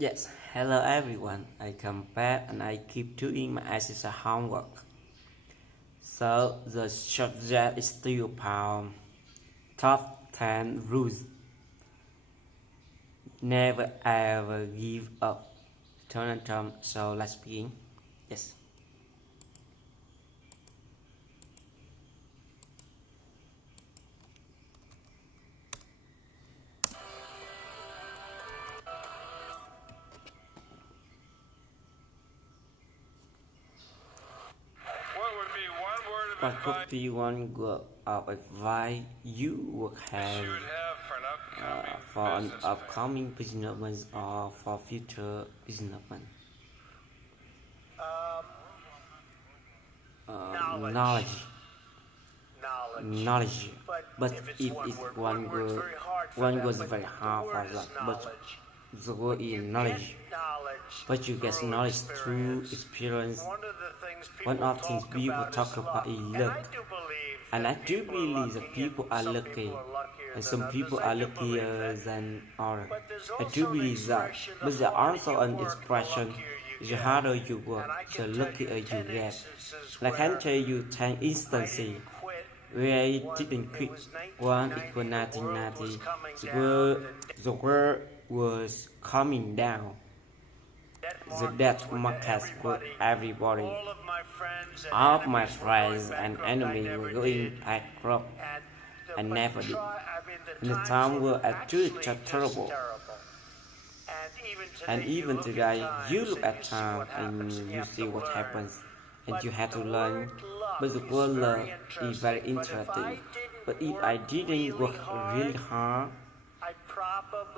Yes, hello everyone. I come back and I keep doing my exercise homework. So the subject is still about top 10 rules. Never ever give up. Donald Trump. So let's begin. Yes. What would be one word of What could advice be one word of advice you would you have would have for an upcoming for an businessman? upcoming businessman or for future businessman? Knowledge. Knowledge. But if it's one word is very hard for that. But the word is knowledge. But you get knowledge through experience. One of the things people talk about is luck. And I do believe that people are lucky. And some people are luckier than others. I do believe that. But there's also an expression: the harder you work, the luckier you get. Like I can tell you 10 instances where I didn't quit. One equal 1990. The world was coming down. The debt market for everybody. All my friends and enemies were going bankrupt. I never did. And the time were actually terrible. And even today, you look at time and you see what happens, and you have to learn. But the word love is very interesting. But if I didn't work really hard,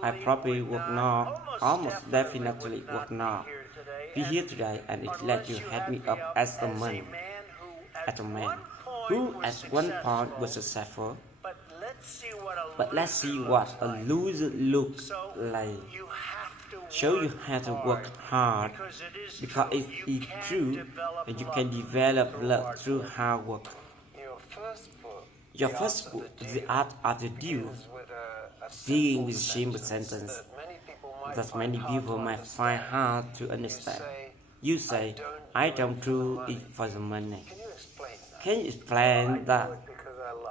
I probably would not, almost definitely would not be here today, and it let you help me up as a man, who at one point was successful. But let's see what a loser looks like. So you have to work hard because it is true, and you can develop love through hard work. Your first book, The Art of the Deal, dealing with simple sentence that many people might find hard to understand. You say, I don't do it for the money. Can you explain that?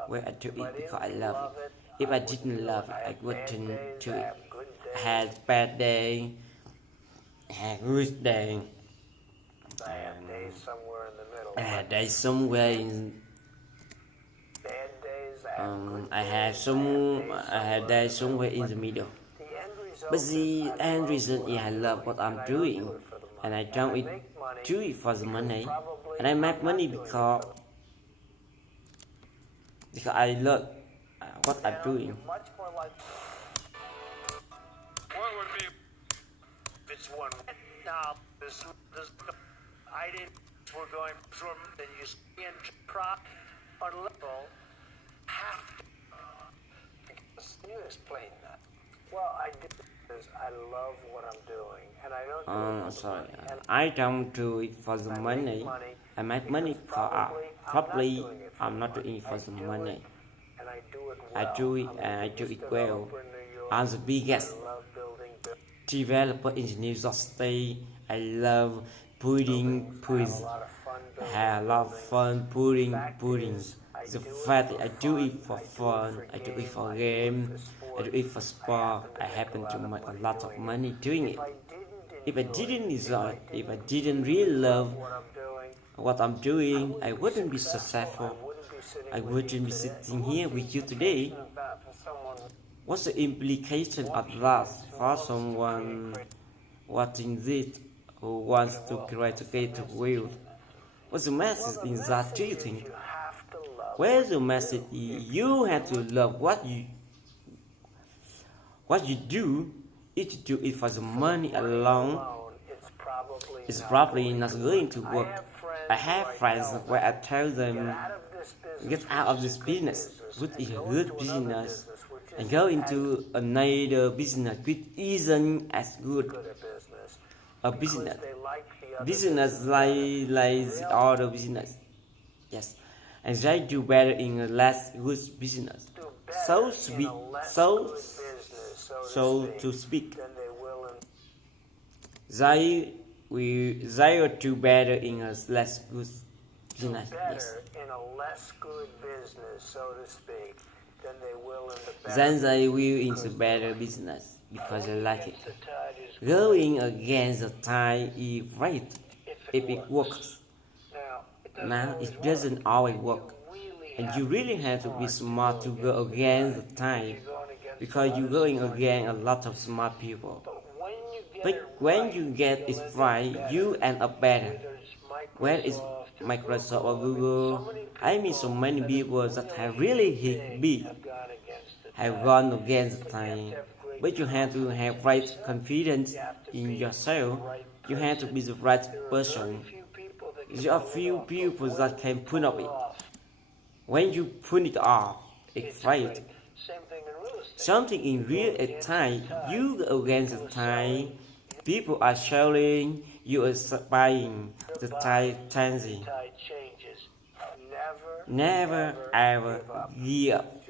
Well, I do it because I love it. If I didn't love it, I wouldn't do it. I had bad day, I had good day, I had days somewhere in I had days somewhere in the middle. But the end reason is I love what I'm doing, and I don't do it for the money. And I make money because I love what I'm doing. What would be it's one now this I didn't we're going from and you see in prop or level have to can you explain that? Well, I did because I love what I'm doing and I don't do it Sorry, I don't do it for the money. I make money for art. Probably I'm not doing it for the money. I do it and I do it well. I'm the biggest developer in New York State. I love pudding puddings. I have a lot of fun pudding puddings. The fact that I do it for fun, I do it for game, I do it for sport. I happen to make a lot of money doing it. If I didn't enjoy, if I didn't really love what I'm doing, I wouldn't be successful. I wouldn't be sitting here with you today. What's the implication of that for someone watching this who wants to create a greater world? What's the message in that, do you think? Where's the message? You have to love what you do. If you do it for the money alone, it's probably not going to work. I have friends where I tell them, get out of this business, which is a good business, and go into another business which isn't as good a business. Business like the other business. Yes. And they do better in a less good business. So to speak. they will do better in a less good do business. Yes. better in a less good business, so to speak, than they will in the better. Then they will into better business because they like it. The tide is Going against the tide is right if it works. Now it doesn't always work, and you really have to be smart to go against the tide because you're going against a lot of smart people. But when you get it right, you end up better. Where is Microsoft or Google? I mean, so many people that have really hit big have gone against the tide. But you have to have right confidence in yourself. You have to be the right person. There are few people that can put up it. When you put it off, it's right. Something in real estate, you go against the tide. People are shouting, you are buying the tide changing. Never ever give up.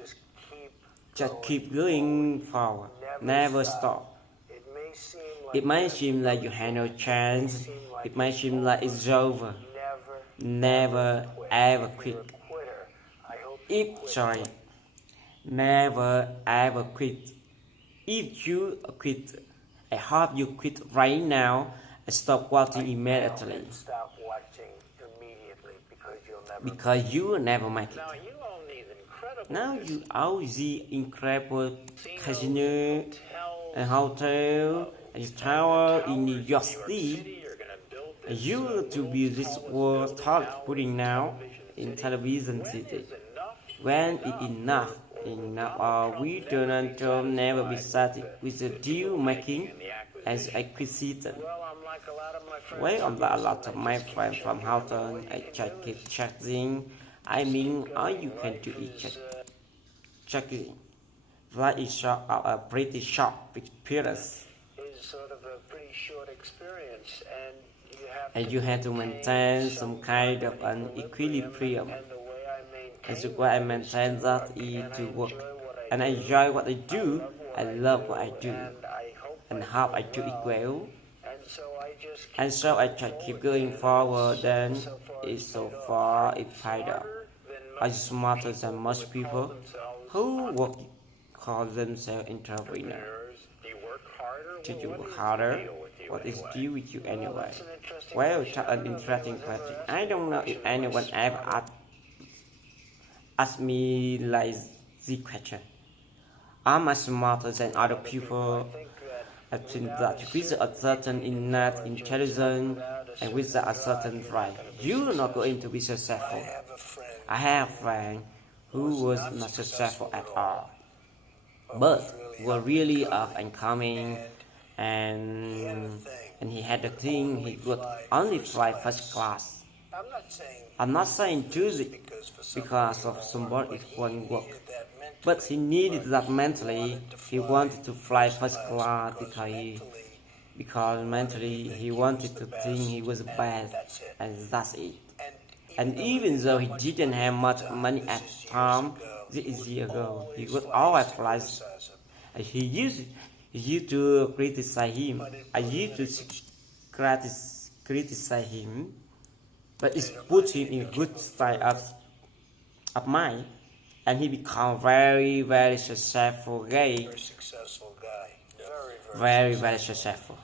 Just keep going forward. Never stop. It might seem like you have no chance. It might seem like it's over. Never ever quit. Never ever quit. If you quit, I hope you quit right now and stop watching immediately. Stop watching immediately because you will never make it. Now you own the incredible casino and hotel and tower in New York City. You to be this world start putting now in television city. When it enough, we Donald Trump never be satisfied with the deal making as acquisition. Well, a lot of my friends from Houghton, I keep chatting. I mean, all you can do is checking. That is short of a pretty short experience. Is sort of a pretty short experience, and you have to maintain some kind of an equilibrium. And the way I maintain that is to work. And I enjoy what I do. I love what I do. And hope I do it well. And so I try to keep going forward. Then it's so far it paid off. I'm smarter than most people who work call themselves entrepreneurs. Did you work harder? What is due with you anyway? Well, that's an interesting question. I don't know if anyone ever asked me like this question. Am I smarter than other people? I think that with a certain innate intelligence and with a certain drive, you're not going to be successful. I have a friend who was not successful at all, but were really up and coming, and he had the thing he could only fly first class. I'm not saying choose it because of somebody it won't work, but he needed that mentally. He wanted to fly first class because mentally he wanted to think he was best, and that's it. And even though he didn't have much money at the time, this is years ago, he would always fly. He used to criticize him. I used to criticize him, but it put him in good state of mind, and he became very, very successful guy. Very, very successful.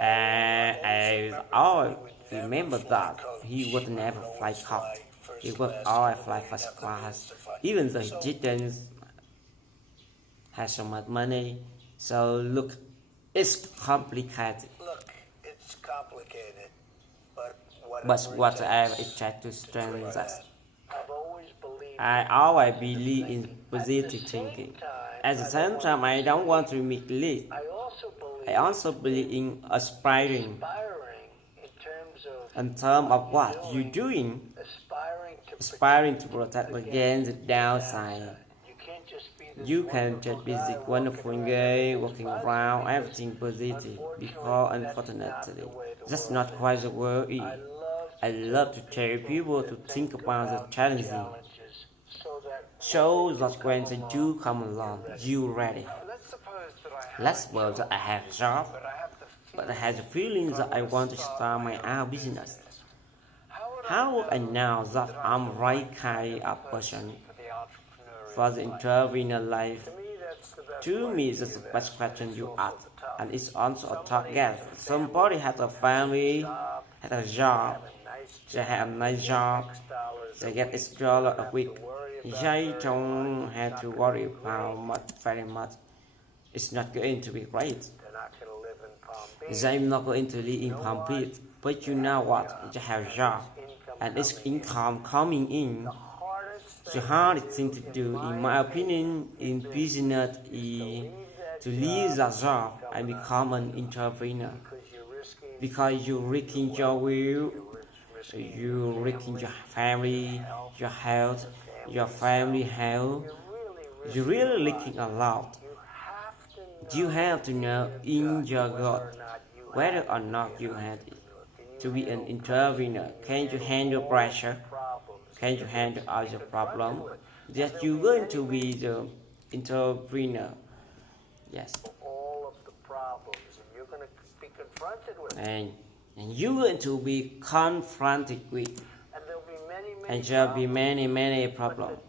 And I always remember that he would never fly coach. He would always fly first class, even though he didn't have so much money. So look, it's complicated. It's complicated, but whatever it tries to strengthen us. I always believe in positive thinking. At the same time, I don't want to mislead. I also believe in aspiring. In terms of what you're doing, aspiring to protect against the downside. You can just be the wonderful guy walking around everything positive because unfortunately that's not quite the world is. I love to tell people to think about the challenges so that when they do come along, you're ready. Let's suppose that I have a job, but I had the feeling that I want to start my own business. How would I know that I'm the right kind of person for the entrepreneur life? To me, that's the best question you ask, and it's also a target. Somebody has a family, has a job, they have a nice job, they get $6 a week. They don't have to worry about much, very much. It's not going to be great. They're not going to live in Palm Beach, but you know what? They have a job, and it's income coming in. The hardest thing to do, in my opinion, in business is to leave that job and become an entrepreneur. Because you're risking your will, you're risking your family, your health, your family health. You're really risking a lot. You have to know in your gut whether or not you have it. To be an entrepreneur, can you handle pressure? Can you handle other problem? That you're going to be the entrepreneur. Yes. All of the problems, and you're going to be confronted with. And you're going to be confronted with. And there'll be many, And there'll be many problems.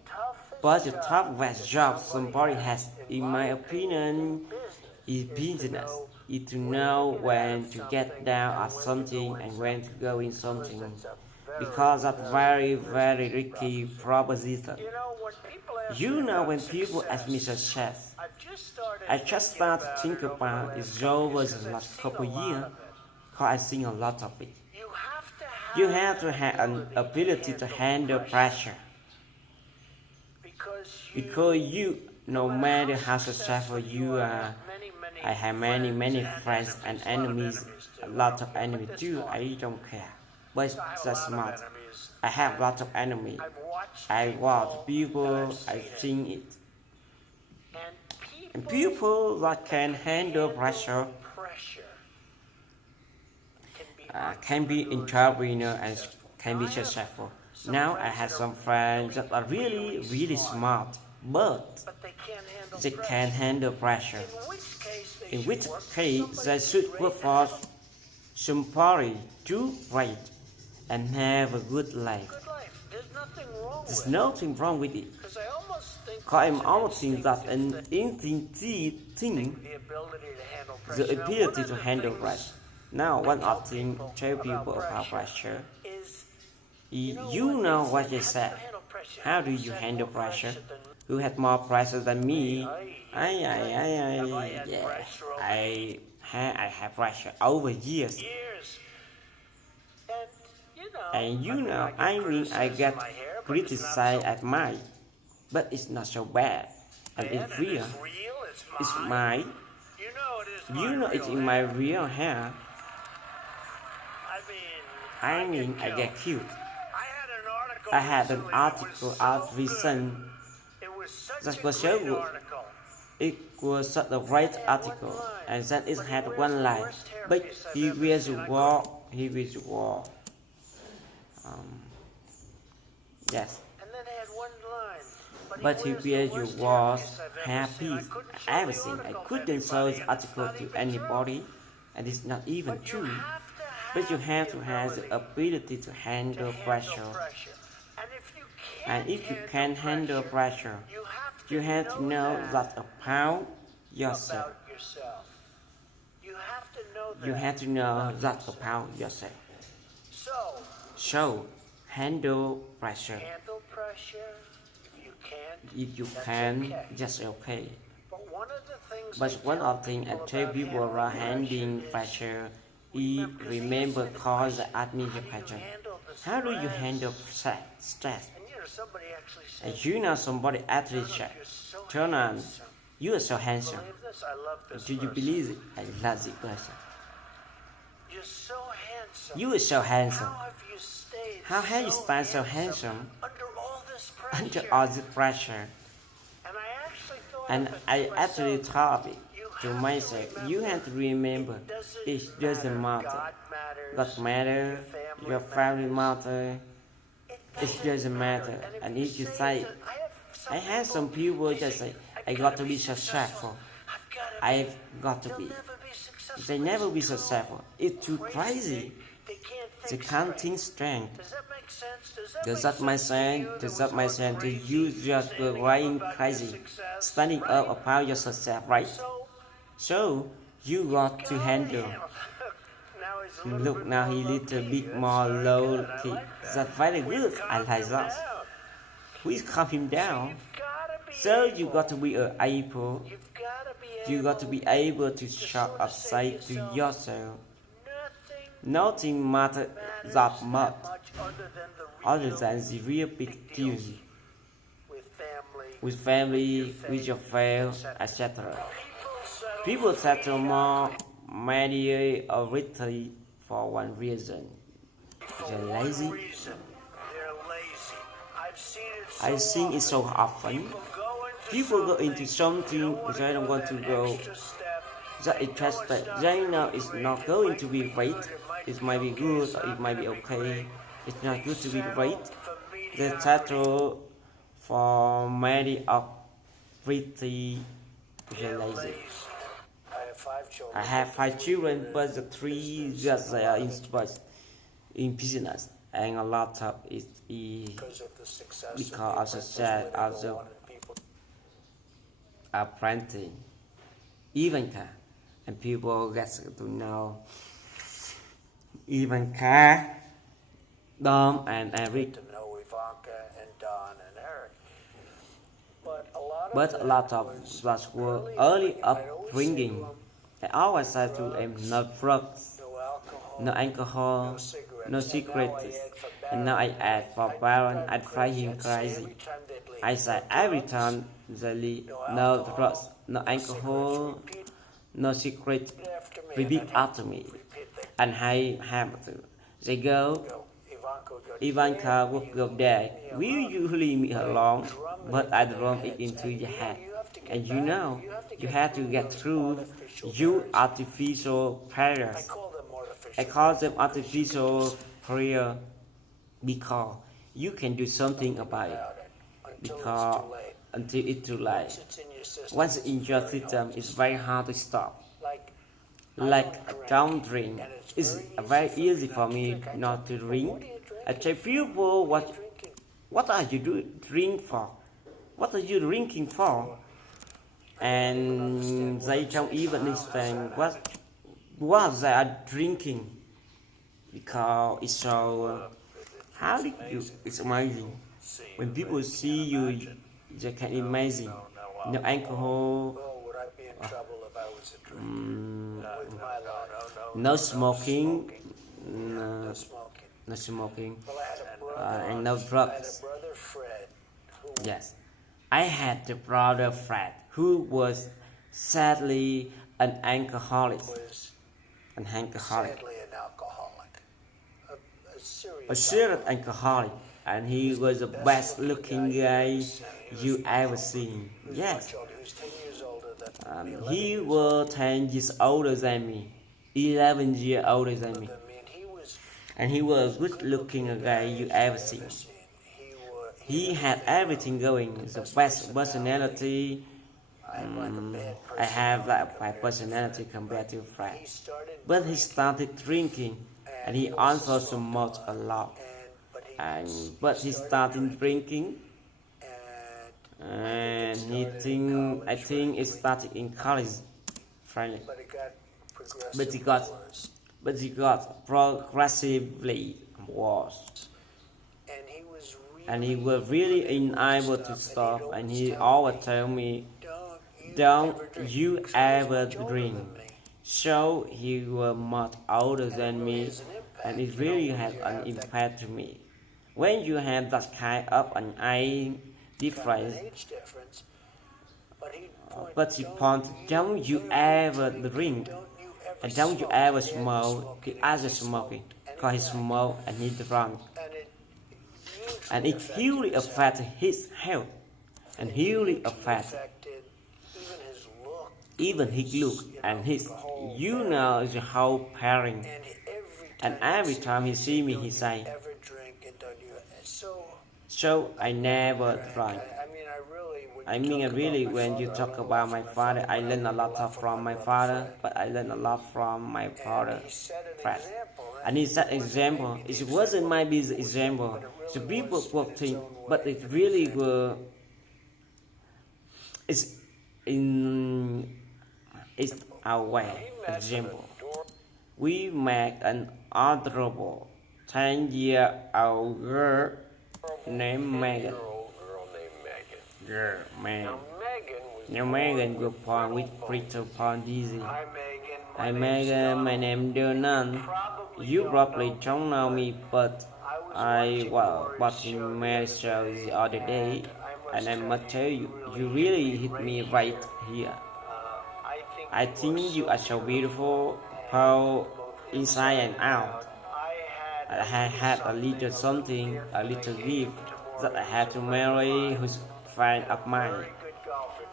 But the toughest job somebody has, in my opinion, is business. Is to know when to get down at something and when to go in something. Because that's very risky proposition. You know, when people ask me success, I just start to think about it over the last couple of years, because I've seen a lot of it. You have to have an ability to handle pressure. Because you, no matter how successful you are, I have many friends and enemies, a lot of enemies too, I don't care. But that's smart. I have lots of enemies. I watch people, I think it. And people that can handle pressure can be entrepreneur and can be successful. Now I have some friends that are really smart, but they can't handle pressure. In which case they should work for somebody to great and have a good life. There's nothing wrong with it. Because I'm almost think that an instinct thing, the ability to handle pressure. Now, one of the things tell people about pressure, you know what they said. How do you handle pressure? Who had more pressure than me? I have pressure over years. And you know, I mean, I get criticized at mine, but it's not so bad. And it's real. It's mine. You know, it's in my real hair. I mean, I get killed. I had an article out recent that was so good. It was such a great article, and then it had one line. But he was war. Yes. But he was happy, everything. I couldn't show this article to anybody, and it's not even true. But you have to have the ability to handle pressure. And if you can't handle pressure, you have to know that about yourself. You have to know that about yourself. So, handle pressure. If you can, just okay. But one of the things I tell people about handling pressure is remember cause the administration. How do you handle stress? And you know somebody actually said, turn on, you are so handsome. Do you believe it? I love this person. You are so handsome. How have you stayed so handsome under all this pressure? And I actually thought it to myself, you have to remember it doesn't matter. God matter, your family matter, it doesn't matter. And if you say, I have some people just say, I got to be successful. I've got to be. successful. They never be successful. It's too crazy. They can't They think can't straight. think straight. Does that make sense? Does that make sense? Does that make sense to you just going crazy, standing up about your success, right? So you got to handle. Look now he little bit more low key. That's very good. I like that. We calm him down. So you got to be able. You got to be able to shout up say to yourself. Nothing matters that much other than the real big deals with family, with your friends, etc. People settle more money already for one reason. They're lazy. I've seen it so often. People go into something they don't want to go. That interested. They know it's not going to be great. It might be good or it might be okay. It's not good to be great. They settle for many of pretty lazy. I have 5 children, but the 3 just they are in business, and a lot of it is because of success, also parenting, Ivanka, and people get to know Ivanka, Dom, and Eric. But a lot of that were early upbringing. I always said to him, no drugs, no alcohol, no cigarettes. And now I add for Baron, I drive him crazy. I said every time they leave, no drugs, no alcohol, no cigarettes. Repeat after me. And I have to. They go. Ivanka would go there. We usually meet her alone, but I drum it into your head. And you know, you have to get through your artificial prayers. I call them artificial prayer because you can do something about it. Because until it's too late. Once in your system, it's very hard to stop. Like don't drink. It's very easy for me not to drink. I tell people, what are you drink for? What are you drinking for? And they don't even understand what they are drinking, because it's so it's amazing when people see you, they can imagine no alcohol, no smoking, no smoking, and no drugs. Yes, I had the brother Fred who was sadly an alcoholic. A serious alcoholic, and he was the best looking guy you ever seen. Yes, he was 10 years older than me, 11 years older than me, and he was a good looking guy you ever seen. He had everything going, the best personality. I have my personality compared to Fred. But he started drinking, and he also smoked a lot. But he started drinking, and I think it started in college, finally. But he got progressively worse. And he was really unable to stop, and he always tell me, don't you ever drink. So he was much older than me, and it really had an impact to me. When you have that kind of an age difference, but he pointed, don't you ever drink, and don't you ever smoke. He asked smoking, because he smoked and he drank. And it hugely affected his health, and hugely affected even his look and his, the whole pairing. And every time he see me, he say, so I never drank. I mean, really, when you talk about my father, I learned a lot from my father, but I learned a lot from my brother first. And he set example. It wasn't my business example. So people will think, but it really will. It's in. It's our way example. We make an adorable 10-year-old girl named Megan. Girl, Megan. Now Megan was born with Crystal Pond disease. Hi Megan, my name is Donald. You probably don't know me, but I was watching my show the other day, and I must tell you, you really hit me right here. I think you are so beautiful, both inside and out. I had a little something, a little gift that I had to marry who's friend of mine,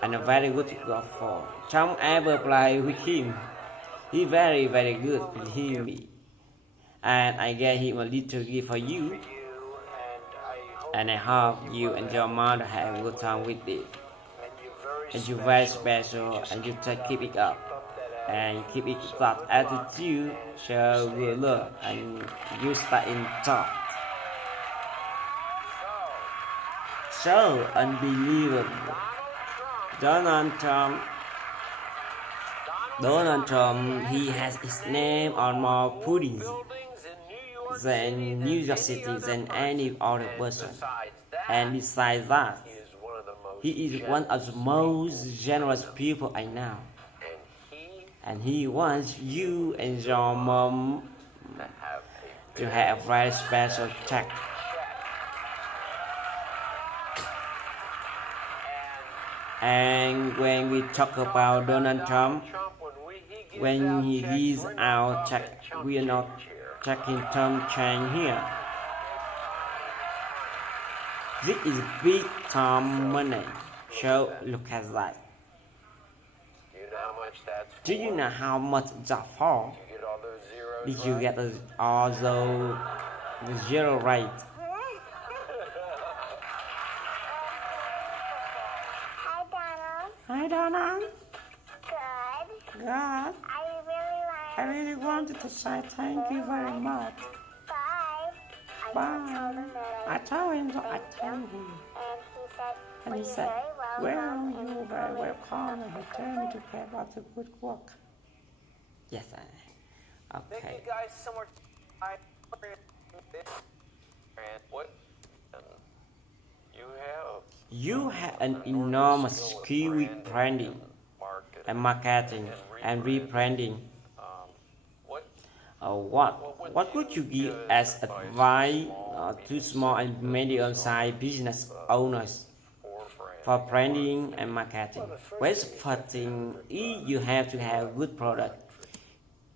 and a very good golfer. Don't ever play with him. He very good, believe me. And I gave him a little gift for you, and I hope you and your mother have a good time with it. And you're very special, and you keep it up, and keep it that attitude, show good love, and you stay in top. So unbelievable. Donald Trump, he has his name on more puddings than New York City than any other person. And besides that, he is one of the most generous people I know. And he wants you and your mom to have a very special check. And when we talk about Donald Trump, when he gives our check, we are not checking Tom Chang here. This is big time money. So look at that. Do you know how much that for? Did you get all the zero right? Hi Donald. Good. Good. I really wanted to say thank you very much. Bye. Bye. I told him that I thank him. And he said, well, you're very welcome, and he told me to get about the good work. Yes, I. Okay. Thank you guys so much. What you have an enormous skill with branding and marketing and rebranding. What would you give as advice to small and medium-sized business owners for branding and marketing? Well, first thing is you have to have a good product.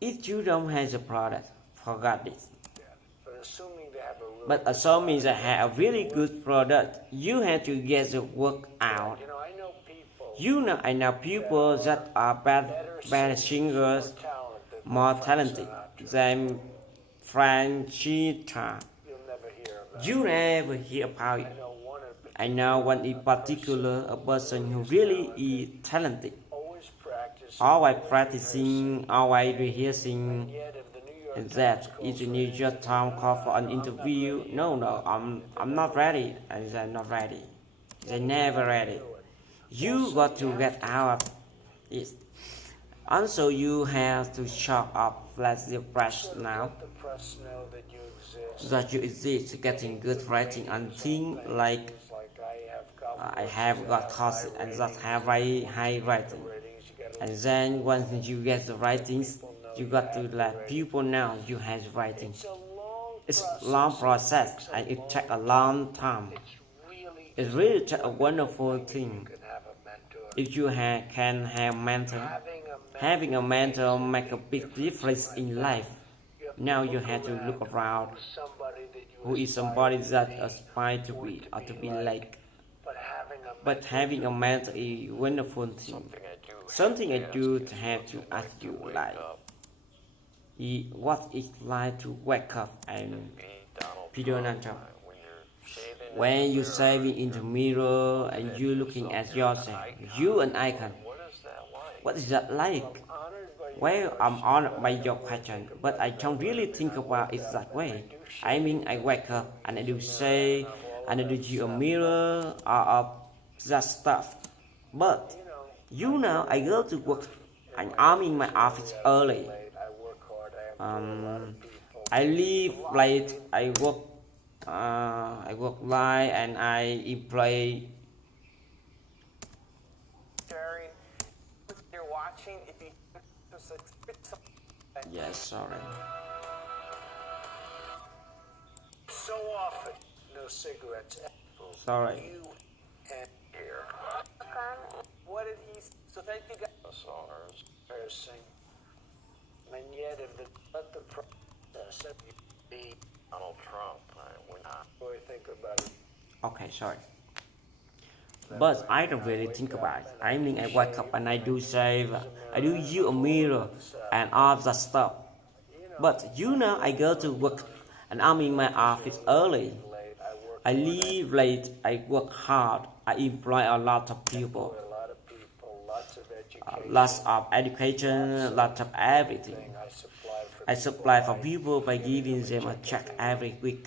If you don't have the product, forget it. But assuming they have a really good product, you have to get the work out. I know people that are better singers, more talented than Franchita. You never hear about it. I know one in particular, a person who really is talented. Always practicing, always rehearsing. And that is the New York Times call for an interview. No, I'm not ready. And they're not ready. They're never ready. You got to get out of it. Also, you have to show up, let the press know that you exist, getting good writing and things like I have got courses and that have very high writing. And then once you get the writings, you got to let people know you have writing. It's a long process and it takes a long time. It really takes a wonderful thing. If you can have mentor, having a mentor make a big difference in life. Now you have to look around who is somebody that aspires to be or to be like. But having a mentor is a wonderful thing. Something I do to have to ask you like, what it's like to wake up and be Donald Trump. when you saving in the mirror and you looking at yourself, you an icon. What is that like? What is that like? Well, I'm honored by your question, but I don't really think about it that way. I mean, I wake up and I do say, and I do you a mirror, all of that stuff. But, you know, I go to work and I'm in my office early. I leave late, I work late and I employ. Sharing. You're watching. If you Yes, sorry. So often, no cigarettes. Sorry. You and here. what did he? So thank you guys. Embarrassing. And yet, if let the process of you be Donald Trump. We're not. boy think about it. Okay, sorry. But I don't really think about it. I mean, I wake up and I do save, I do use a mirror and all that stuff. But you know, I go to work and I'm in my office early. I leave late, I work hard, I employ a lot of people, A lot of people, lots of education. lots of education, lots of everything. I supply for people by giving them a check every week.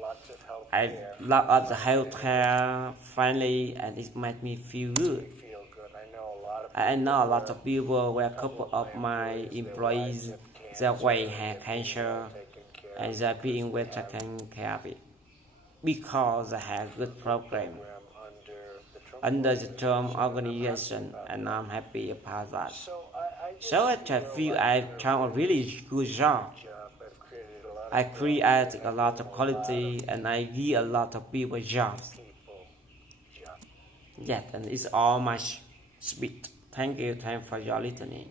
Lots of help. I love up the healthcare finally, and it makes me feel good. Feel good. I know a lot of people where a couple of my employees their way have cancer and they're being well taken care of it because they have good program under the term organization, and I'm happy about that. So I just feel I've done a really good job. I create a lot of quality and I give a lot of people jobs. Yes, and it's all my speech. Thank you for your listening.